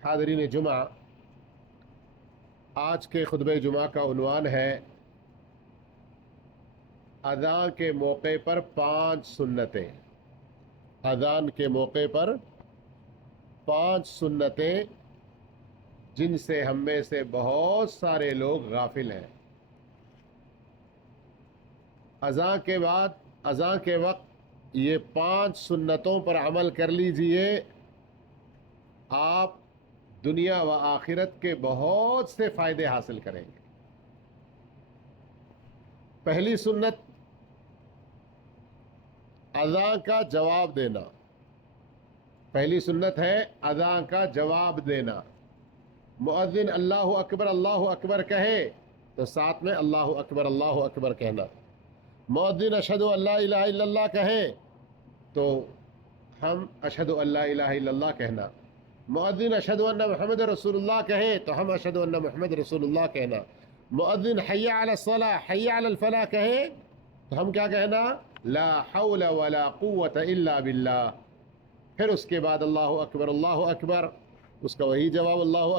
حاضرین جمعہ، آج کے خطبہ جمعہ کا عنوان ہے اذان کے موقع پر 5 سنتیں۔ اذان کے موقع پر 5 سنتیں جن سے ہم میں سے بہت سارے لوگ غافل ہیں۔ اذان کے وقت یہ 5 سنتوں پر عمل کر لیجئے، آپ دنیا و آخرت کے بہت سے فائدے حاصل کریں گے۔ پہلی سنت، اذان کا جواب دینا۔ پہلی سنت ہے اذان کا جواب دینا۔ مؤذن اللہ اکبر کہے تو ساتھ میں اللہ اکبر کہنا۔ مؤذن اشہد ان لا الہ الا اللہ کہے تو ہم اشہد ان لا الہ الا اللہ کہنا۔ مؤذن اشہد ان محمد رسول اللہ کہے تو ہم اشہد ان محمد رسول اللہ کہنا۔ مؤذن حی علی الصلاۃ حی علی الفلاح کہے تو ہم کیا کہنا؟ لا حول ولا قوت الا باللہ۔ پھر اس کے بعد اللہ اکبر، اس کا وہی جواب اللہ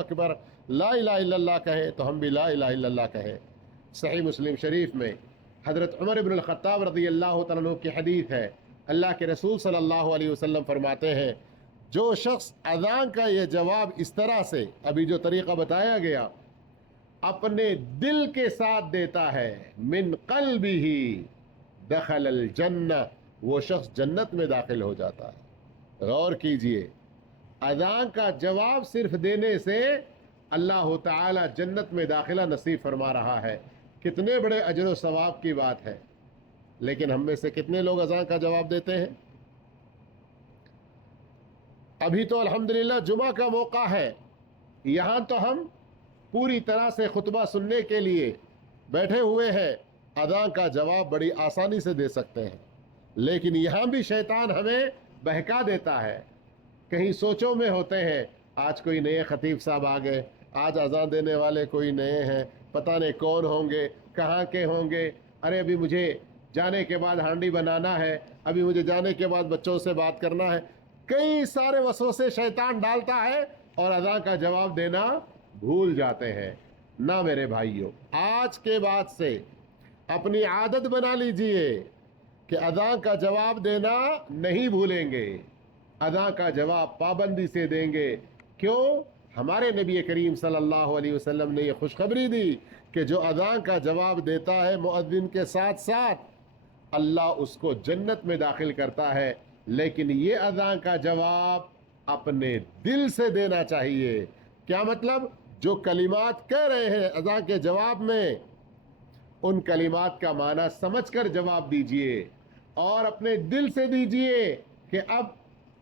اکبر۔ لا الہ الا اللہ کہے تو ہم بھی لا الہ الا اللہ کہے۔ صحیح مسلم شریف میں حضرت عمر بن الخطاب رضی اللہ تعالیٰ عنہ کی حدیث ہے، اللہ کے رسول صلی اللہ علیہ وسلم فرماتے ہیں، جو شخص اذان کا یہ جواب اس طرح سے، ابھی جو طریقہ بتایا گیا، اپنے دل کے ساتھ دیتا ہے، من قلبہ دخل الجنہ، وہ شخص جنت میں داخل ہو جاتا ہے۔ غور کیجئے، اذان کا جواب صرف دینے سے اللہ تعالی جنت میں داخلہ نصیب فرما رہا ہے۔ کتنے بڑے اجر و ثواب کی بات ہے، لیکن ہم میں سے کتنے لوگ اذان کا جواب دیتے ہیں؟ ابھی تو الحمدللہ جمعہ کا موقع ہے، یہاں تو ہم پوری طرح سے خطبہ سننے کے لیے بیٹھے ہوئے ہیں، اذان کا جواب بڑی آسانی سے دے سکتے ہیں، لیکن یہاں بھی شیطان ہمیں بہکا دیتا ہے۔ کہیں سوچوں میں ہوتے ہیں، آج کوئی نئے خطیب صاحب آ گئے، آج اذان دینے والے کوئی نئے ہیں، پتہ نہیں کون ہوں گے، کہاں کے ہوں گے، ارے ابھی مجھے جانے کے بعد ہانڈی بنانا ہے، ابھی مجھے جانے کے بعد بچوں سے بات کرنا ہے۔ کئی سارے وسوسے شیطان ڈالتا ہے اور اذان کا جواب دینا بھول جاتے ہیں۔ نہ میرے بھائیوں، آج کے بعد سے اپنی عادت بنا لیجئے کہ اذان کا جواب دینا نہیں بھولیں گے، اذان کا جواب پابندی سے دیں گے۔ کیوں؟ ہمارے نبی کریم صلی اللہ علیہ وسلم نے یہ خوشخبری دی کہ جو اذان کا جواب دیتا ہے مؤذن کے ساتھ ساتھ، اللہ اس کو جنت میں داخل کرتا ہے، لیکن یہ اذان کا جواب اپنے دل سے دینا چاہیے۔ کیا مطلب؟ جو کلمات کہہ رہے ہیں اذان کے جواب میں، ان کلمات کا معنی سمجھ کر جواب دیجئے اور اپنے دل سے دیجئے کہ اب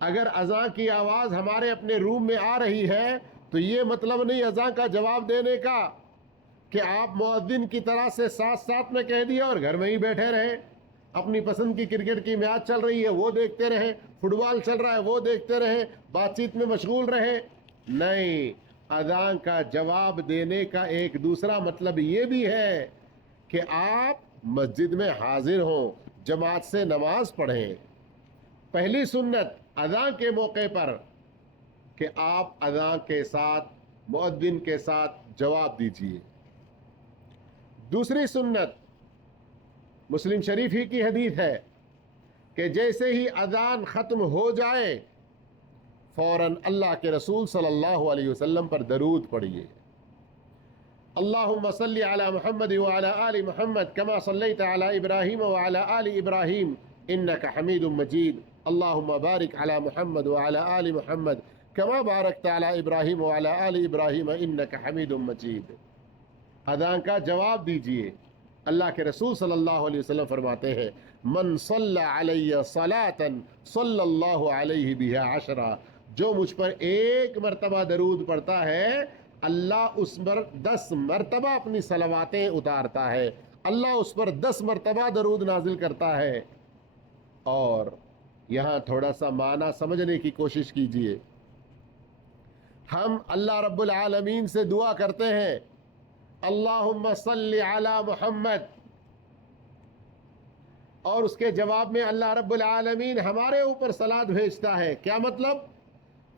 اگر اذان کی آواز ہمارے اپنے روم میں آ رہی ہے تو یہ مطلب نہیں اذان کا جواب دینے کا کہ آپ مؤذن کی طرح سے ساتھ ساتھ میں کہہ دیا اور گھر میں ہی بیٹھے رہے، اپنی پسند کی کرکٹ کی میچ چل رہی ہے وہ دیکھتے رہے، فٹ بال چل رہا ہے وہ دیکھتے رہے، بات چیت میں مشغول رہے۔ نہیں، اذان کا جواب دینے کا ایک دوسرا مطلب یہ بھی ہے کہ آپ مسجد میں حاضر ہوں، جماعت سے نماز پڑھیں۔ پہلی سنت اذان کے موقع پر کہ آپ اذان کے ساتھ مؤذن کے ساتھ جواب دیجیے۔ دوسری سنت مسلم شریف ہی کی حدیث ہے کہ جیسے ہی اذان ختم ہو جائے فوراً اللہ کے رسول صلی اللہ علیہ وسلم پر درود پڑھیے۔ اللہم صلی علی محمد وعلی آل محمد کما صلیت علی ابراہیم وعلی آل ابراہیم انک حمید مجید، اللہم بارک علی محمد وعلی آل محمد کما بارکت علی ابراہیم وعلی آل ابراہیم انک حمید مجید۔ اذان کا جواب دیجئے۔ اللہ کے رسول صلی اللہ علیہ وسلم فرماتے ہیں، من صلی علی صلاۃ صلی اللہ علیہ بہا عشرہ، جو مجھ پر ایک مرتبہ درود پڑھتا ہے اللہ اس پر 10 مرتبہ اپنی صلواتیں اتارتا ہے، اللہ اس پر 10 مرتبہ درود نازل کرتا ہے۔ اور یہاں تھوڑا سا معنی سمجھنے کی کوشش کیجئے۔ ہم اللہ رب العالمین سے دعا کرتے ہیں اللہم صلی علی محمد، اور اس کے جواب میں اللہ رب العالمین ہمارے اوپر صلوات بھیجتا ہے۔ کیا مطلب؟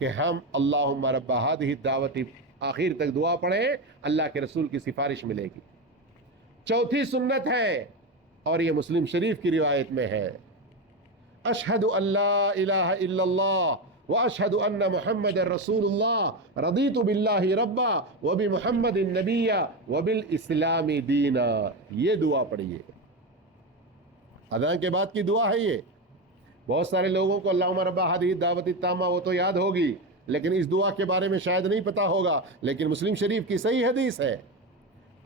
کہ ہم اللہم رب ہذہ الدعوۃ آخر تک دعا پڑھیں، اللہ کے رسول کی سفارش ملے گی۔ چوتھی سنت ہے، اور یہ مسلم شریف کی روایت میں ہے، اشہد ان لا الہ الا اللہ واشہد ان محمد رسول اللہ رضیت باللہ ربا وبمحمد نبیا وبالاسلام دینا۔ یہ دعا پڑھیے، اذان کے بعد کی دعا ہے یہ۔ بہت سارے لوگوں کو اللہم رب ہذہ الدعوۃ التامہ وہ تو یاد ہوگی، لیکن اس دعا کے بارے میں شاید نہیں پتا ہوگا، لیکن مسلم شریف کی صحیح حدیث ہے،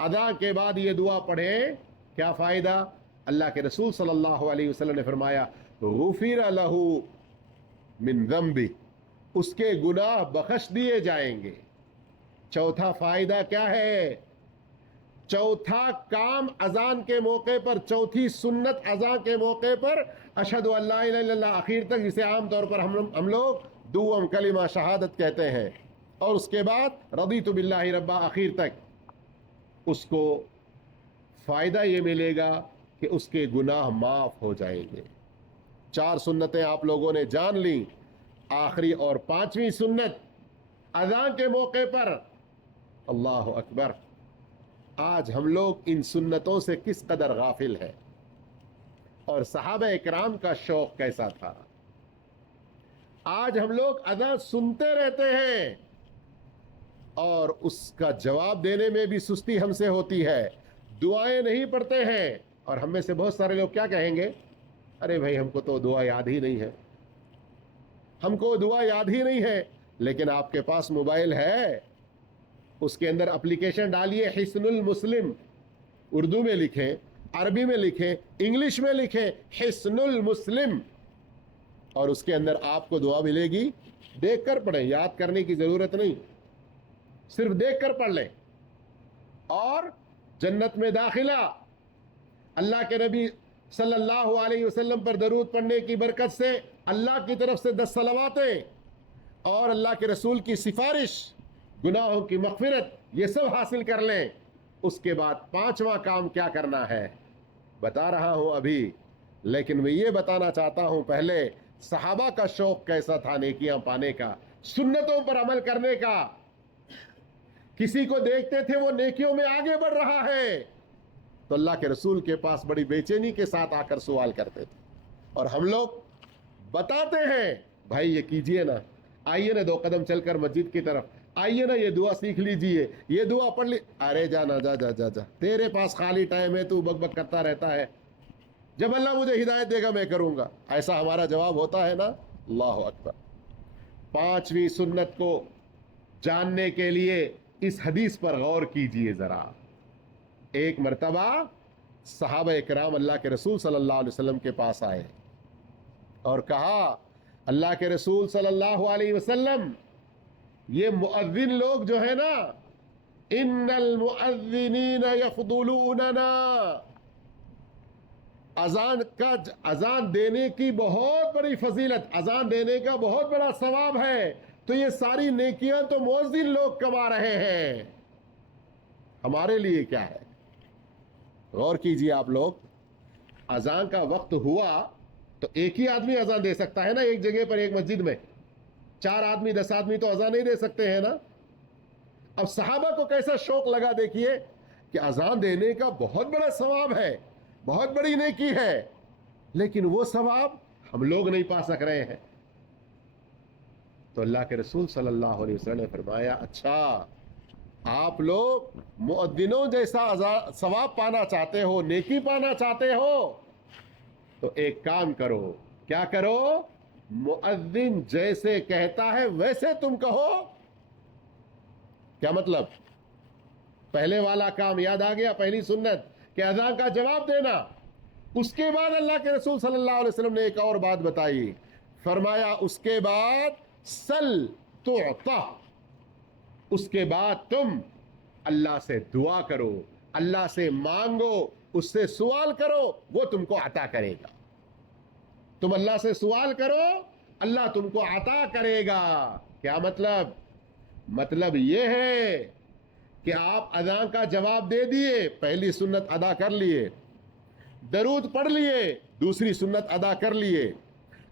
اذان کے بعد یہ دعا پڑھیں، کیا فائدہ؟ اللہ کے رسول صلی اللہ علیہ وسلم نے فرمایا غفر لہ من ذنبہ، اس کے گناہ بخش دیے جائیں گے۔ چوتھا فائدہ کیا ہے؟ چوتھا کام اذان کے موقع پر، چوتھی سنت اذان کے موقع پر اشہد ان لا الہ الا اللہ آخر تک، جسے عام طور پر ہم لوگ دوم کلمہ شہادت کہتے ہیں، اور اس کے بعد رضیت باللہ ربا آخر تک، اس کو فائدہ یہ ملے گا کہ اس کے گناہ معاف ہو جائیں گے۔ 4 سنتیں آپ لوگوں نے جان لیں۔ آخری اور 5ویں سنت اذان کے موقع پر، اللہ اکبر، آج ہم لوگ ان سنتوں سے کس قدر غافل ہیں، اور صحابہ اکرام کا شوق کیسا تھا۔ آج ہم لوگ اذان سنتے رہتے ہیں اور اس کا جواب دینے میں بھی سستی ہم سے ہوتی ہے، دعائیں نہیں پڑھتے ہیں، اور ہم میں سے بہت سارے لوگ کیا کہیں گے؟ ارے بھائی ہم کو تو دعا یاد ہی نہیں ہے، ہم کو دعا یاد ہی نہیں ہے۔ لیکن آپ کے پاس موبائل ہے، اس کے اندر اپلیکیشن ڈالیے حصن المسلم، اردو میں لکھیں، عربی میں لکھیں، انگلش میں لکھیں حصن المسلم، اور اس کے اندر آپ کو دعا ملے گی۔ دیکھ کر پڑھیں، یاد کرنے کی ضرورت نہیں، صرف دیکھ کر پڑھ لیں، اور جنت میں داخلہ، اللہ کے نبی صلی اللہ علیہ وسلم پر درود پڑھنے کی برکت سے اللہ کی طرف سے 10 صلواتیں، اور اللہ کے رسول کی سفارش، گناہوں کی مغفرت، یہ سب حاصل کر لیں۔ اس کے بعد 5واں کام کیا کرنا ہے بتا رہا ہوں ابھی، لیکن میں یہ بتانا چاہتا ہوں پہلے صحابہ کا شوق کیسا تھا نیکیاں پانے کا، سنتوں پر عمل کرنے کا۔ کسی کو دیکھتے تھے وہ نیکیوں میں آگے بڑھ رہا ہے تو اللہ کے رسول کے پاس بڑی بے چینی کے ساتھ آ کر سوال کرتے تھے، اور ہم لوگ بتاتے ہیں بھائی یہ کیجئے نا، آئیے نا 2 قدم چل کر مسجد کی طرف، آئیے نا یہ دعا سیکھ لیجئے، یہ دعا پڑھ لی۔ ارے جانا جا جا جا جا، تیرے پاس خالی ٹائم ہے، تو بک بک کرتا رہتا ہے، جب اللہ مجھے ہدایت دے گا میں کروں گا، ایسا ہمارا جواب ہوتا ہے نا۔ اللہ اکبر۔ 5ویں سنت کو جاننے کے لیے اس حدیث پر غور کیجئے ذرا۔ ایک مرتبہ صحابہ اکرام اللہ کے رسول صلی اللہ علیہ وسلم کے پاس آئے اور کہا اللہ کے رسول صلی اللہ علیہ وسلم، یہ مؤذن لوگ جو ہے نا، ان المؤذنین یفضلوننا، اذان دینے کی بہت بڑی فضیلت، اذان دینے کا بہت بڑا ثواب ہے، تو یہ ساری نیکیاں تو مؤذن لوگ کما رہے ہیں، ہمارے لیے کیا ہے؟ غور کیجئے آپ لوگ، اذان کا وقت ہوا تو ایک ہی آدمی اذان دے سکتا ہے نا، ایک جگہ پر، ایک مسجد میں 4 آدمی 10 آدمی تو اذان نہیں دے سکتے ہیں نا۔ اب صحابہ کو کیسا شوق لگا دیکھیے کہ اذان دینے کا بہت بڑا ثواب ہے، بہت بڑی نیکی ہے، لیکن وہ ثواب ہم لوگ نہیں پا سک رہے ہیں۔ تو اللہ کے رسول صلی اللہ علیہ وسلم نے فرمایا اچھا، آپ لوگ مؤذنوں جیسا ثواب پانا چاہتے ہو، نیکی پانا چاہتے ہو، تو ایک کام کرو۔ کیا کرو؟ مؤذن جیسے کہتا ہے ویسے تم کہو۔ کیا مطلب؟ پہلے والا کام یاد آ گیا، پہلی سنت کہ اذان کا جواب دینا۔ اس کے بعد اللہ کے رسول صلی اللہ علیہ وسلم نے ایک اور بات بتائی، فرمایا اس کے بعد سل تعطا، اس کے بعد تم اللہ سے دعا کرو، اللہ سے مانگو، اس سے سوال کرو، وہ تم کو عطا کرے گا۔ تم اللہ سے سوال کرو، اللہ تم کو عطا کرے گا۔ کیا مطلب؟ مطلب یہ ہے کہ آپ اذان کا جواب دے دیے، پہلی سنت ادا کر لیے، درود پڑھ لیے، دوسری سنت ادا کر لیے،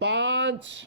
5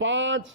5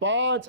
5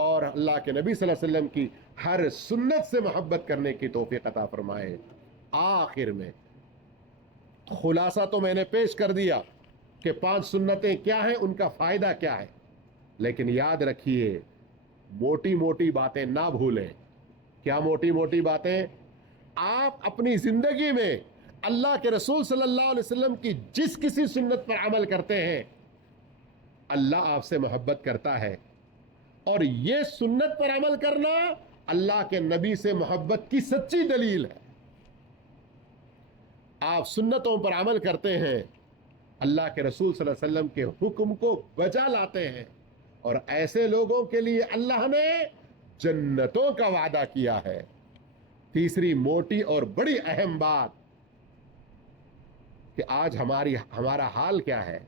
اور اللہ کے نبی صلی اللہ علیہ وسلم کی ہر سنت سے محبت کرنے کی توفیق عطا فرمائے۔ آخر میں خلاصہ تو میں نے پیش کر دیا کہ 5 سنتیں کیا ہیں، ان کا فائدہ کیا ہے، لیکن یاد رکھیے موٹی موٹی باتیں نہ بھولیں۔ کیا موٹی موٹی باتیں؟ آپ اپنی زندگی میں اللہ کے رسول صلی اللہ علیہ وسلم کی جس کسی سنت پر عمل کرتے ہیں، اللہ آپ سے محبت کرتا ہے، اور یہ سنت پر عمل کرنا اللہ کے نبی سے محبت کی سچی دلیل ہے۔ آپ سنتوں پر عمل کرتے ہیں، اللہ کے رسول صلی اللہ علیہ وسلم کے حکم کو بجا لاتے ہیں، اور ایسے لوگوں کے لیے اللہ نے جنتوں کا وعدہ کیا ہے۔ تیسری موٹی اور بڑی اہم بات کہ آج ہمارا حال کیا ہے؟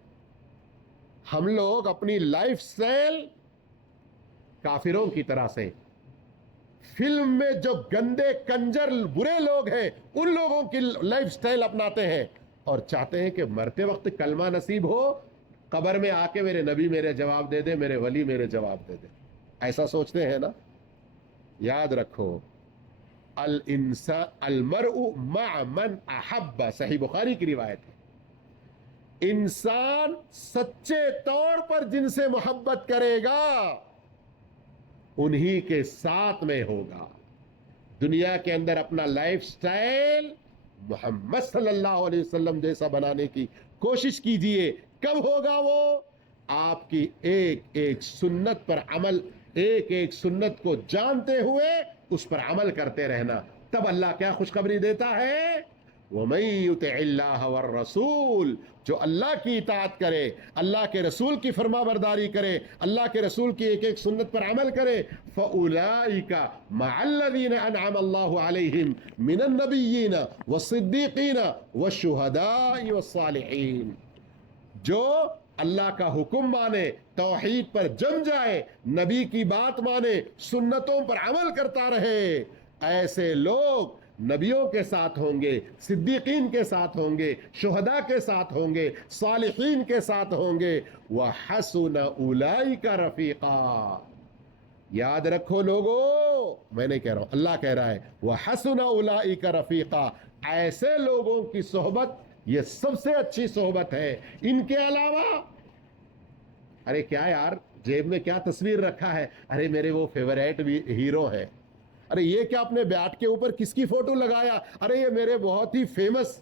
ہم لوگ اپنی لائف سٹائل کافروں کی طرح سے، فلم میں جو گندے کنجر برے لوگ ہیں ان لوگوں کی لائف سٹائل اپناتے ہیں، اور چاہتے ہیں کہ مرتے وقت کلمہ نصیب ہو، قبر میں آ کے میرے نبی میرے جواب دے دے، میرے ولی میرے جواب دے دے۔ ایسا سوچتے ہیں نا؟ یاد رکھو الانسان المرء مع من احب، صحیح بخاری کی روایت ہے، انسان سچے طور پر جن سے محبت کرے گا انہی کے ساتھ میں ہوگا۔ دنیا کے اندر اپنا لائف سٹائل محمد صلی اللہ علیہ وسلم جیسا بنانے کی کوشش کیجئے۔ کب ہوگا وہ؟ آپ کی ایک ایک سنت پر عمل، ایک ایک سنت کو جانتے ہوئے اس پر عمل کرتے رہنا، تب اللہ کیا خوشخبری دیتا ہے؟ وَمَن يُطِعِ اللَّهَ وَالرَّسُولَ، جو اللہ کی اطاعت کرے، اللہ کے رسول کی فرما برداری کرے، اللہ کے رسول کی ایک ایک سنت پر عمل کرے، فَأُولَئِكَ مَعَ الَّذِينَ أَنْعَمَ اللَّهُ عَلَيْهِمْ مِنَ النَّبِيِّينَ وَالصِّدِّيقِينَ وَالشُّهَدَاءِ وَالصَّالِحِينَ، جو اللہ کا حکم مانے، توحید پر جم جائے، نبی کی بات مانے، سنتوں پر عمل کرتا رہے، ایسے لوگ نبیوں کے ساتھ ہوں گے، صدیقین کے ساتھ ہوں گے، شہداء کے ساتھ ہوں گے، صالحین کے ساتھ ہوں گے، وَحَسُنَ أُولَئِكَ رَفِيقًا۔ یاد رکھو لوگو، میں نہیں کہہ رہا ہوں، اللہ کہہ رہا ہے وَحَسُنَ أُولَئِكَ رَفِيقًا، ایسے لوگوں کی صحبت یہ سب سے اچھی صحبت ہے۔ ان کے علاوہ، ارے کیا یار جیب میں کیا تصویر رکھا ہے؟ ارے میرے وہ فیوریٹ ہیرو ہے۔ ارے یہ کیا اپنے بیٹ کے اوپر کس کی فوٹو لگایا؟ ارے یہ میرے بہت ہی فیمس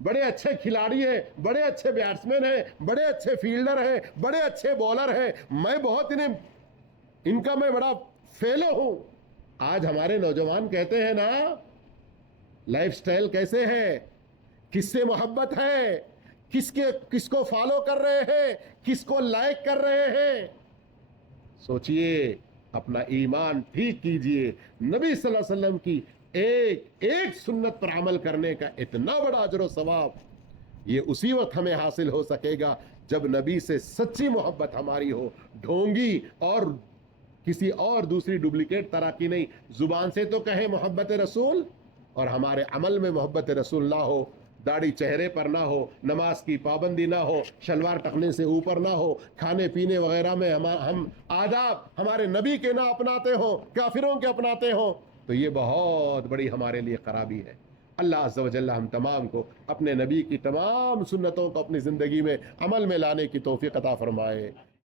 بڑے اچھے کھلاڑی ہیں، بڑے اچھے بیٹسمین ہیں، بڑے اچھے فیلڈر ہیں، بڑے اچھے بولر ہیں، میں بہت ان کا میں بڑا فیلو ہوں۔ آج ہمارے نوجوان کہتے ہیں نا، لائف سٹائل کیسے ہے، کس سے محبت ہے، کس کو فالو کر رہے ہیں، کس کو لائک کر رہے ہیں؟ سوچئے، اپنا ایمان ٹھیک کیجئے۔ نبی صلی اللہ علیہ وسلم کی ایک ایک سنت پر عمل کرنے کا اتنا بڑا اجر و ثواب، یہ اسی وقت ہمیں حاصل ہو سکے گا جب نبی سے سچی محبت ہماری ہو، ڈھونگی اور کسی اور دوسری ڈپلیکیٹ طرح کی نہیں۔ زبان سے تو کہیں محبت رسول، اور ہمارے عمل میں محبت رسول نہ ہو، داڑھی چہرے پر نہ ہو، نماز کی پابندی نہ ہو، شلوار ٹخنے سے اوپر نہ ہو، کھانے پینے وغیرہ میں ہم آداب ہمارے نبی کے نہ اپناتے ہوں، کافروں کے اپناتے ہوں، تو یہ بہت بڑی ہمارے لیے خرابی ہے۔ اللہ عز و جل ہم تمام کو اپنے نبی کی تمام سنتوں کو اپنی زندگی میں عمل میں لانے کی توفیق عطا فرمائے۔